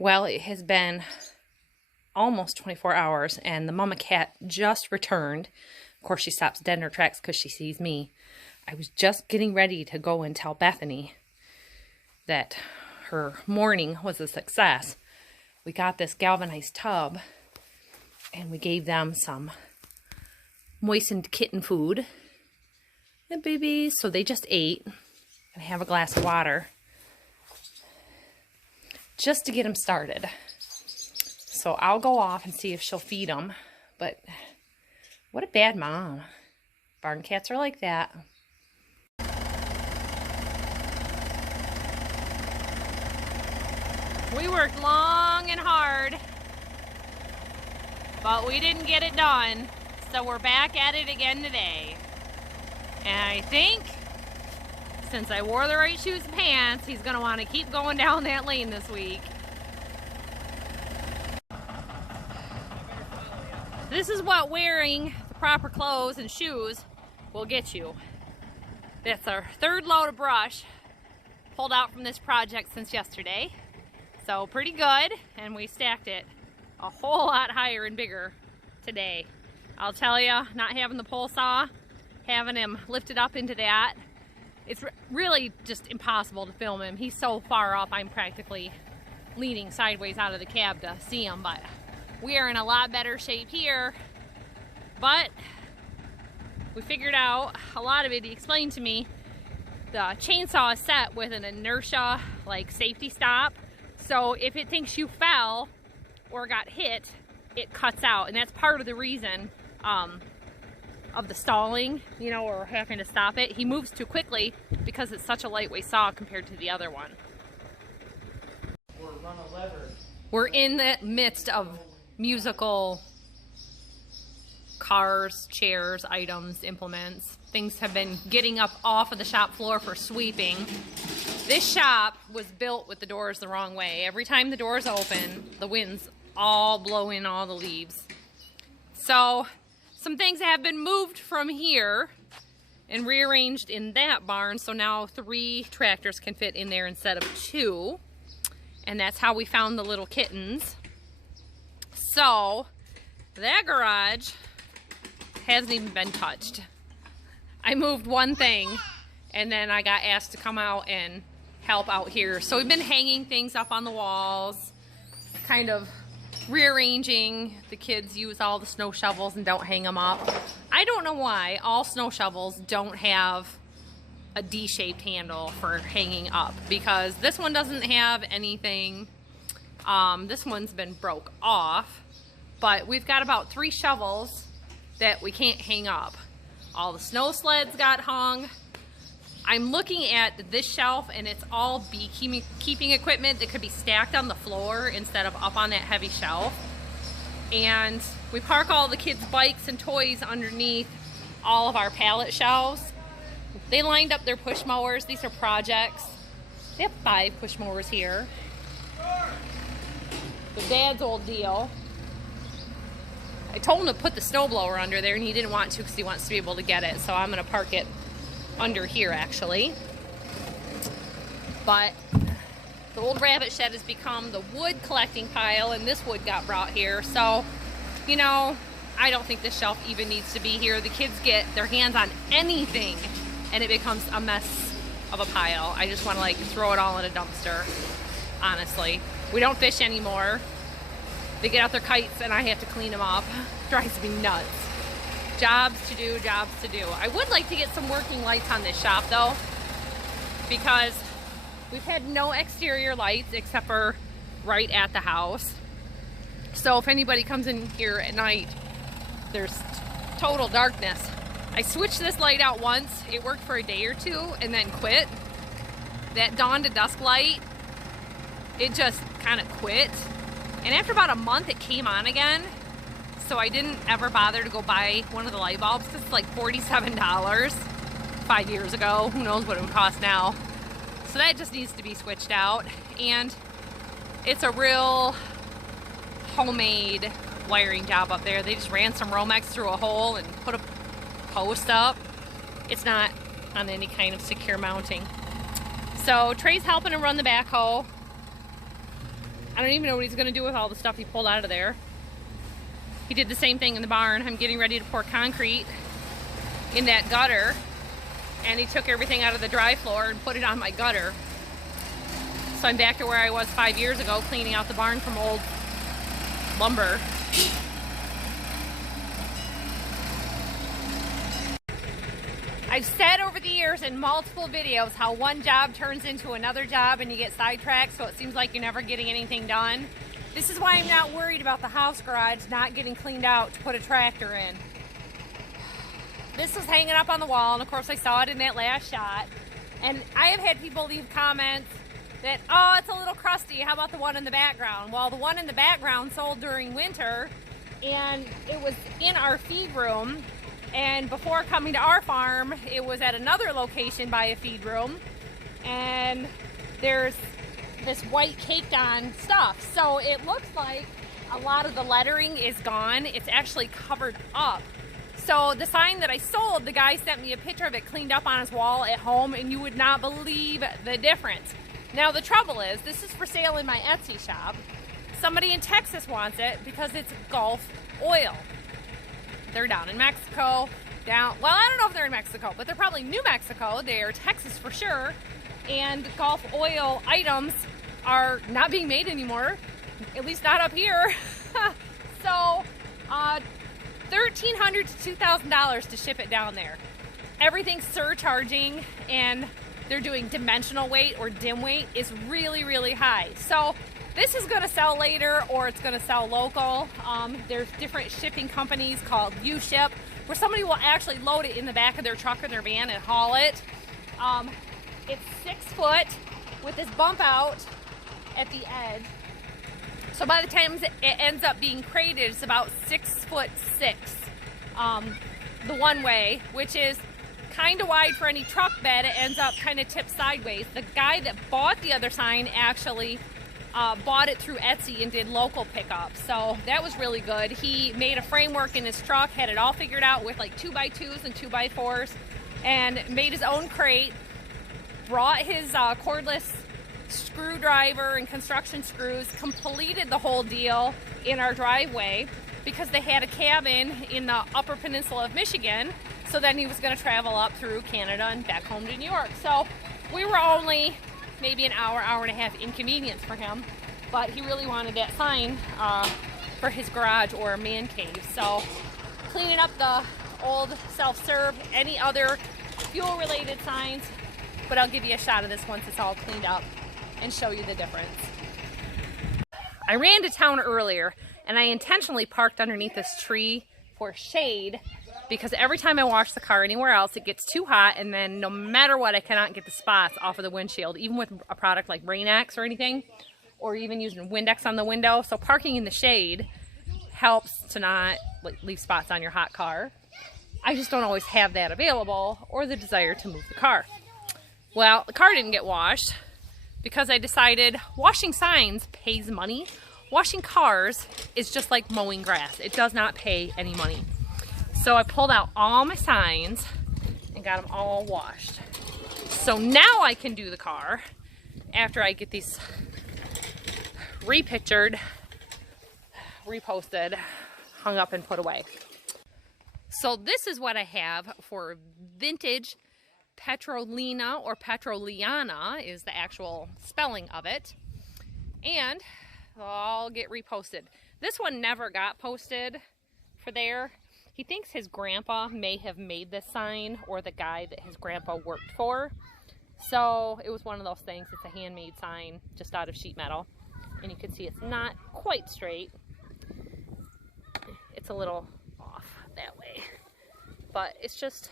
Well, it has been almost 24 hours and the mama cat just returned. Of course, she stops dead in her tracks because she sees me. I was just getting ready to go and tell Bethany that her morning was a success. We got this galvanized tub and we gave them some moistened kitten food. And babies, so they just ate and have a glass of water just to get them started. So I'll go off and see if she'll feed them. But what a bad mom. Barn cats are like that. We worked long and hard, but we didn't get it done. So we're back at it again today. And I think since I wore the right shoes and pants, he's gonna want to keep going down that lane this week. This is what wearing the proper clothes and shoes will get you. That's our third load of brush pulled out from this project since yesterday. So pretty good, and we stacked it a whole lot higher and bigger today. I'll tell you, not having the pole saw, having him lifted up into that, it's really just impossible to film him. He's so far up, I'm practically leaning sideways out of the cab to see him, but we are in a lot better shape here. But we figured out a lot of it. He explained to me the chainsaw is set with an inertia like safety stop. So if it thinks you fell or got hit, it cuts out. And that's part of the reason of the stalling, you know, or having to stop it. He moves too quickly because it's such a lightweight saw compared to the other one. Or run a lever. We're in the midst of musical cars, chairs, items, implements. Things have been getting up off of the shop floor for sweeping. This shop was built with the doors the wrong way. Every time the doors open, the winds all blow in all the leaves. So some things have been moved from here and rearranged in that barn, so now 3 tractors can fit in there instead of 2. And that's how we found the little kittens. So that garage hasn't even been touched. I moved one thing and then I got asked to come out and help out here. So we've been hanging things up on the walls, kind of rearranging. The kids use all the snow shovels and don't hang them up. I don't know why all snow shovels don't have a D-shaped handle for hanging up, because this one doesn't have anything. This one's been broke off, but we've got about 3 shovels that we can't hang up. All the snow sleds got hung. I'm looking at this shelf and it's all beekeeping equipment that could be stacked on the floor instead of up on that heavy shelf. And we park all the kids' bikes and toys underneath all of our pallet shelves. They lined up their push mowers. These are projects. They have 5 push mowers here. The Dad's old deal. I told him to put the snowblower under there and he didn't want to because he wants to be able to get it. So I'm going to park it under here actually. But the old rabbit shed has become the wood collecting pile, and this wood got brought here. So, you know, I don't think this shelf even needs to be here. The kids get their hands on anything and it becomes a mess of a pile. I just want to like throw it all in a dumpster, honestly. We don't fish anymore. They get out their kites and I have to clean them up. Drives me nuts. Jobs to do, jobs to do. I would like to get some working lights on this shop though, because we've had no exterior lights except for right at the house. So if anybody comes in here at night, there's total darkness. I switched this light out once. It worked for a day or 2 and then quit. That dawn to dusk light, it just kind of quit. And after about a month, it came on again. So I didn't ever bother to go buy one of the light bulbs because it's like $47 5 years ago. Who knows what it would cost now. So that just needs to be switched out. And it's a real homemade wiring job up there. They just ran some Romex through a hole and put a post up. It's not on any kind of secure mounting. So Trey's helping him run the backhoe. I don't even know what he's gonna do with all the stuff he pulled out of there. He did the same thing in the barn. I'm getting ready to pour concrete in that gutter, and he took everything out of the dry floor and put it on my gutter. So I'm back to where I was 5 years ago, cleaning out the barn from old lumber. I've said over the years in multiple videos how one job turns into another job and you get sidetracked, so it seems like you're never getting anything done. This is why I'm not worried about the house garage not getting cleaned out to put a tractor in. This was hanging up on the wall, and of course I saw it in that last shot. And I have had people leave comments that, oh, it's a little crusty, how about the one in the background? Well, the one in the background sold during winter, and it was in our feed room. And before coming to our farm, it was at another location by a feed room. And there's this white caked on stuff. So it looks like a lot of the lettering is gone. It's actually covered up. So the sign that I sold, the guy sent me a picture of it cleaned up on his wall at home, and you would not believe the difference. Now the trouble is, this is for sale in my Etsy shop. Somebody in Texas wants it because it's Gulf oil. They're down in Mexico, well, I don't know if they're in Mexico, but they're probably New Mexico. They are Texas for sure. And Gulf oil items are not being made anymore, at least not up here. So, $1,300 to $2,000 to ship it down there. Everything's surcharging, and they're doing dimensional weight or dim weight is really, really high. So this is going to sell later, or it's going to sell local. There's different shipping companies called U-Ship, where somebody will actually load it in the back of their truck or their van and haul it. It's 6 foot with this bump out at the edge. So by the time it ends up being crated, it's about 6'6", the one way, which is kind of wide for any truck bed. It ends up kind of tipped sideways. The guy that bought the other sign actually bought it through Etsy and did local pickup. So that was really good. He made a framework in his truck, had it all figured out with like 2x2s and 2x4s, and made his own crate, brought his cordless screwdriver and construction screws, completed the whole deal in our driveway because they had a cabin in the Upper Peninsula of Michigan. So then he was going to travel up through Canada and back home to New York. So we were only maybe an hour, hour and a half inconvenience for him, but he really wanted that sign for his garage or man cave. So cleaning up the old self-serve, any other fuel related signs, but I'll give you a shot of this once it's all cleaned up and show you the difference. I ran to town earlier, and I intentionally parked underneath this tree for shade because every time I wash the car anywhere else, it gets too hot, and then no matter what, I cannot get the spots off of the windshield, even with a product like Rain-X or anything, or even using Windex on the window. So parking in the shade helps to not leave spots on your hot car. I just don't always have that available or the desire to move the car. Well, the car didn't get washed because I decided washing signs pays money. Washing cars is just like mowing grass. It does not pay any money. So I pulled out all my signs and got them all washed. So now I can do the car after I get these repictured, reposted, hung up, and put away. So this is what I have for vintage Petrolina, or Petroliana is the actual spelling of it. And I'll get reposted. This one never got posted for there. He thinks his grandpa may have made this sign, or the guy that his grandpa worked for. So it was one of those things. It's a handmade sign just out of sheet metal. And you can see it's not quite straight. It's a little off that way. But it's just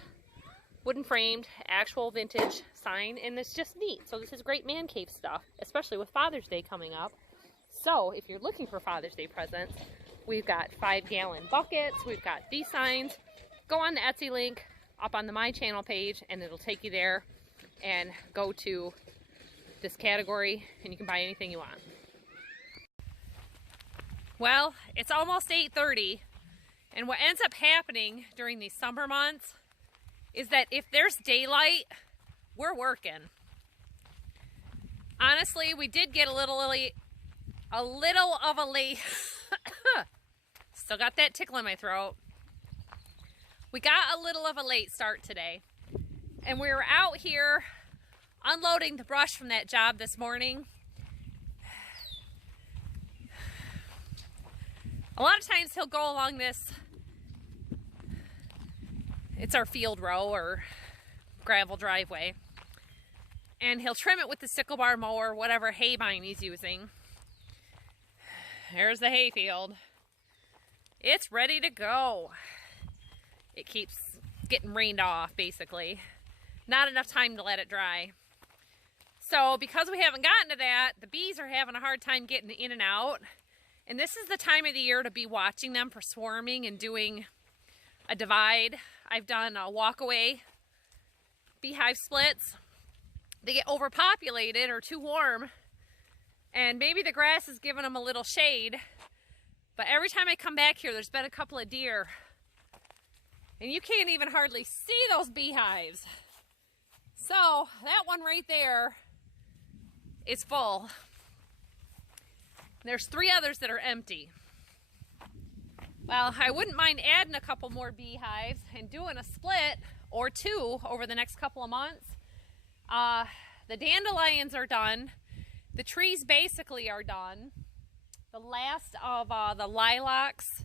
wooden framed, actual vintage sign, and it's just neat. So this is great man cave stuff, especially with Father's Day coming up. So if you're looking for Father's Day presents, we've got 5-gallon buckets, we've got these signs. Go on the Etsy link up on the My Channel page, and it'll take you there, and go to this category, and you can buy anything you want. Well, it's almost 8:30, and what ends up happening during these summer months is that if there's daylight, we're working. Honestly, we did get a little a little of a late, still got that tickle in my throat. We got a little of a late start today. And we were out here unloading the brush from that job this morning. A lot of times he'll go along this, it's our field row or gravel driveway, and he'll trim it with the sickle bar mower, whatever hay bine he's using. There's the hay field. It's ready to go. It keeps getting rained off, basically. Not enough time to let it dry. So because we haven't gotten to that, the bees are having a hard time getting in and out. And this is the time of the year to be watching them for swarming and doing a divide. I've done a walk-away beehive splits. They get overpopulated or too warm, and maybe the grass is giving them a little shade. But every time I come back here, there's been a couple of deer. And you can't even hardly see those beehives. So that one right there is full. There's 3 others that are empty. Well, I wouldn't mind adding a couple more beehives and doing a split or 2 over the next couple of months. The dandelions are done. The trees basically are done. The last of the lilacs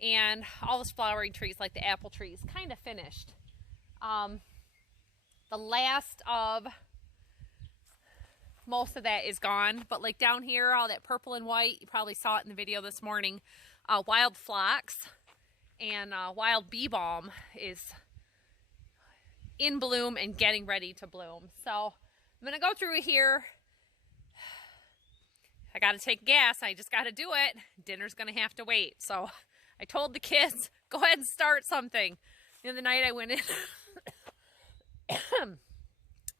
and all those flowering trees like the apple trees kind of finished. The last of most of that is gone, but like down here, all that purple and white, you probably saw it in the video this morning, wild phlox and wild bee balm is in bloom and getting ready to bloom. So I'm gonna go through here. I gotta take gas, I just gotta do it. Dinner's gonna have to wait. So I told the kids, go ahead and start something. The other night I went in.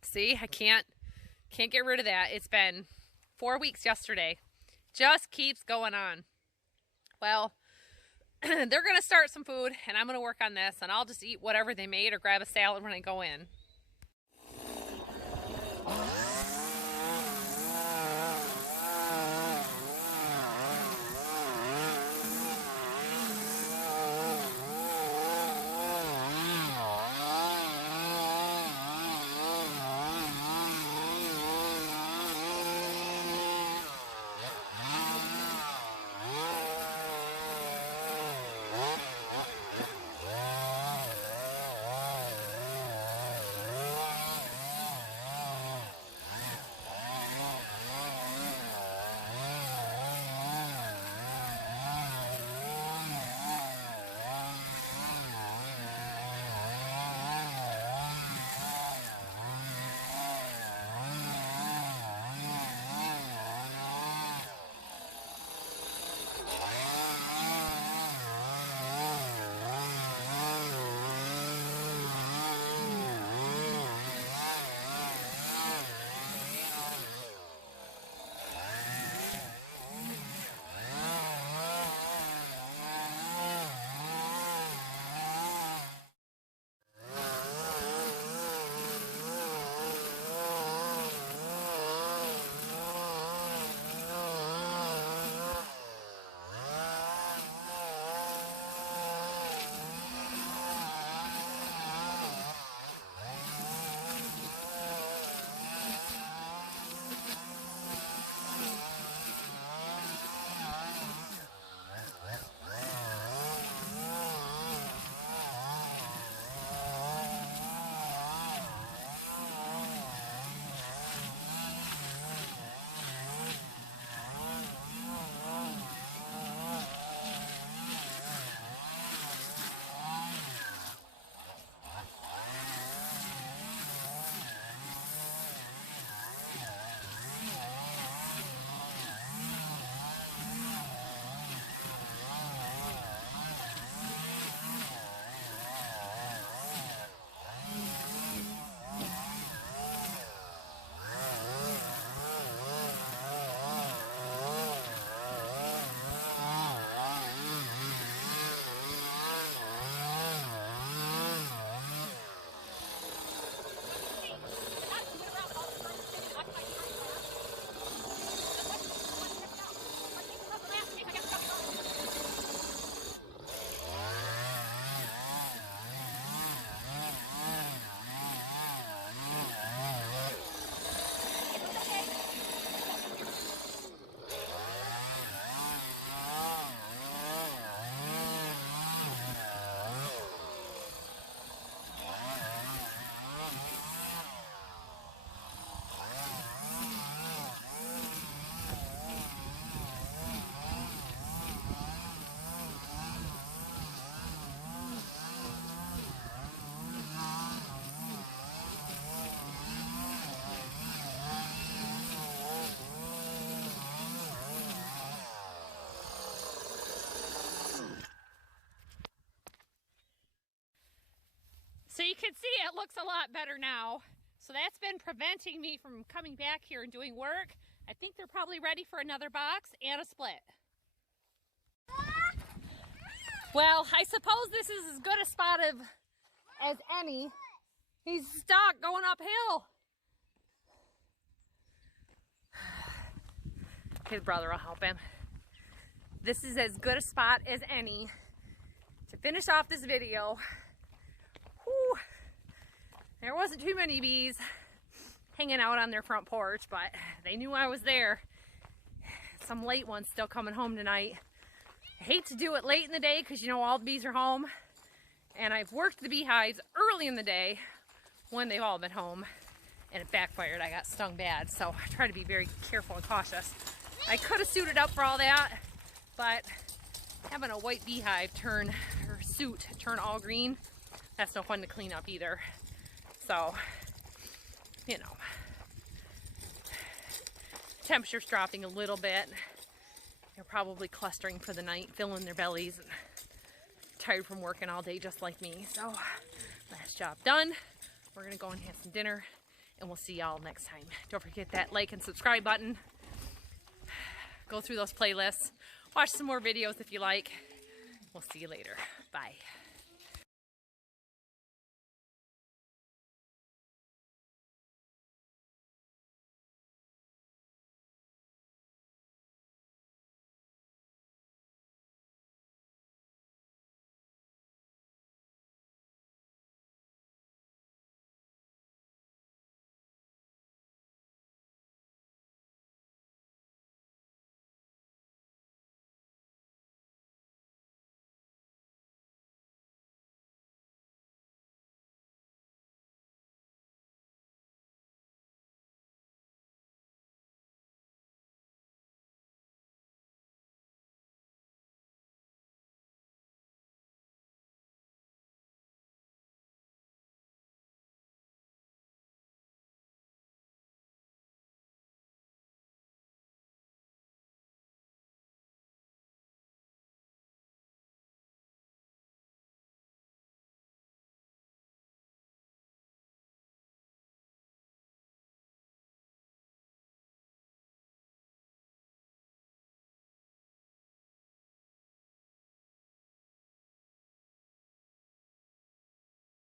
See, I can't get rid of that. It's been 4 weeks yesterday. Just keeps going on. Well, they're going to start some food, and I'm going to work on this, and I'll just eat whatever they made or grab a salad when I go in. can see, it looks a lot better now. So that's been preventing me from coming back here and doing work. I think they're probably ready for another box and a split. Well, I suppose this is as good a spot as any. He's stuck going uphill. His brother will help him. This is as good a spot as any to finish off this video. Whew. There wasn't too many bees hanging out on their front porch, but they knew I was there. Some late ones still coming home tonight. I hate to do it late in the day because you know all the bees are home. And I've worked the beehives early in the day when they've all been home. And it backfired. I got stung bad. So I try to be very careful and cautious. I could have suited up for all that, but having a white beehive turn all green, that's no fun to clean up either. So, you know, temperature's dropping a little bit. They're probably clustering for the night, filling their bellies, and tired from working all day just like me. So, last job done. We're gonna go and have some dinner, and we'll see y'all next time. Don't forget that like and subscribe button. Go through those playlists. Watch some more videos if you like. We'll see you later. Bye.